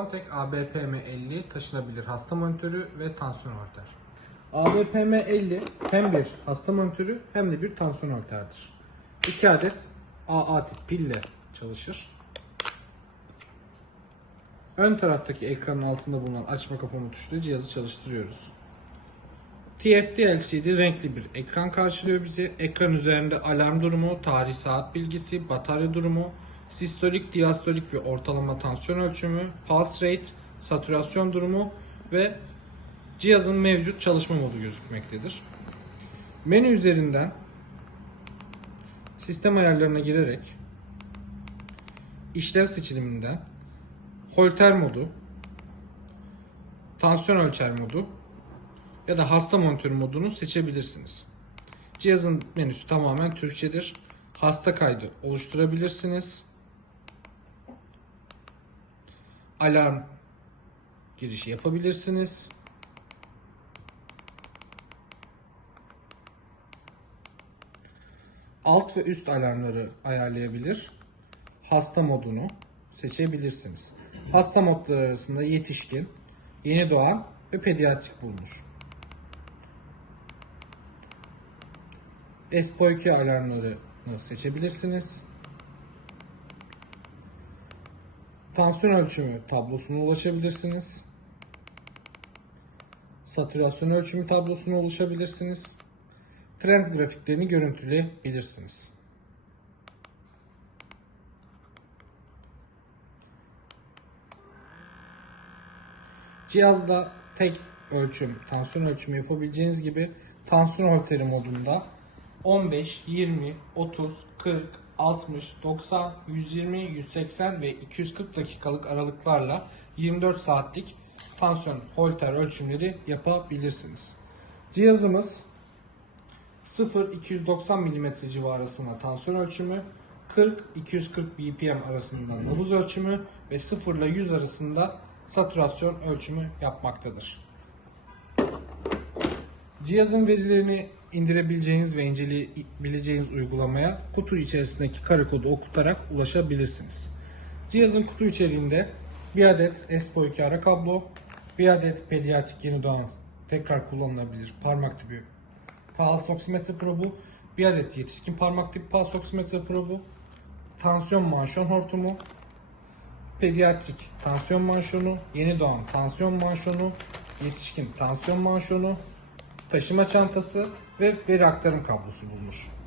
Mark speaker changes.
Speaker 1: Biontech ABPM50 taşınabilir hasta monitörü ve tansiyon halter.
Speaker 2: ABPM50 hem bir hasta monitörü hem de bir tansiyon halterdir. 2 adet AA tip pille çalışır. Ön taraftaki ekranın altında bulunan açma kapama tuşuyla cihazı çalıştırıyoruz. TFT LCD renkli bir ekran karşılıyor bizi. Ekran üzerinde alarm durumu, tarih saat bilgisi, batarya durumu, sistolik, diastolik ve ortalama tansiyon ölçümü, pulse rate, saturasyon durumu ve cihazın mevcut çalışma modu gözükmektedir. Menü üzerinden sistem ayarlarına girerek işlev seçiliminden holter modu, tansiyon ölçer modu ya da hasta monitörü modunu seçebilirsiniz. Cihazın menüsü tamamen Türkçedir. Hasta kaydı oluşturabilirsiniz. Alarm girişi yapabilirsiniz. Alt ve üst alarmları ayarlayabilir. Hasta modunu seçebilirsiniz. Hasta modları arasında yetişkin, yeni doğan ve pediatrik bulunur. SPO2 alarmlarını seçebilirsiniz. Tansiyon ölçümü tablosuna ulaşabilirsiniz. Satürasyon ölçümü tablosuna ulaşabilirsiniz. Trend grafiklerini görüntüleyebilirsiniz. Cihazda tek ölçüm, tansiyon ölçümü yapabileceğiniz gibi tansiyon halteri modunda 15, 20, 30, 40, 60, 90, 120, 180 ve 240 dakikalık aralıklarla 24 saatlik tansiyon holter ölçümleri yapabilirsiniz. Cihazımız 0-290 mm civarısında tansiyon ölçümü, 40-240 BPM arasında nabız ölçümü ve 0 ile 100 arasında saturasyon ölçümü yapmaktadır. Cihazın verilerini indirebileceğiniz ve inceleyebileceğiniz uygulamaya kutu içerisindeki kare kodu okutarak ulaşabilirsiniz. Cihazın kutu içeriğinde bir adet SPO2 ara kablo, bir adet pediatrik yeni doğan tekrar kullanılabilir parmak tipi pulse oksimetre probu, bir adet yetişkin parmak tipi pulse oksimetre probu, tansiyon manşon hortumu, pediatrik tansiyon manşonu, yeni doğan tansiyon manşonu, yetişkin tansiyon manşonu, taşıma çantası ve veri aktarım kablosu bulunur.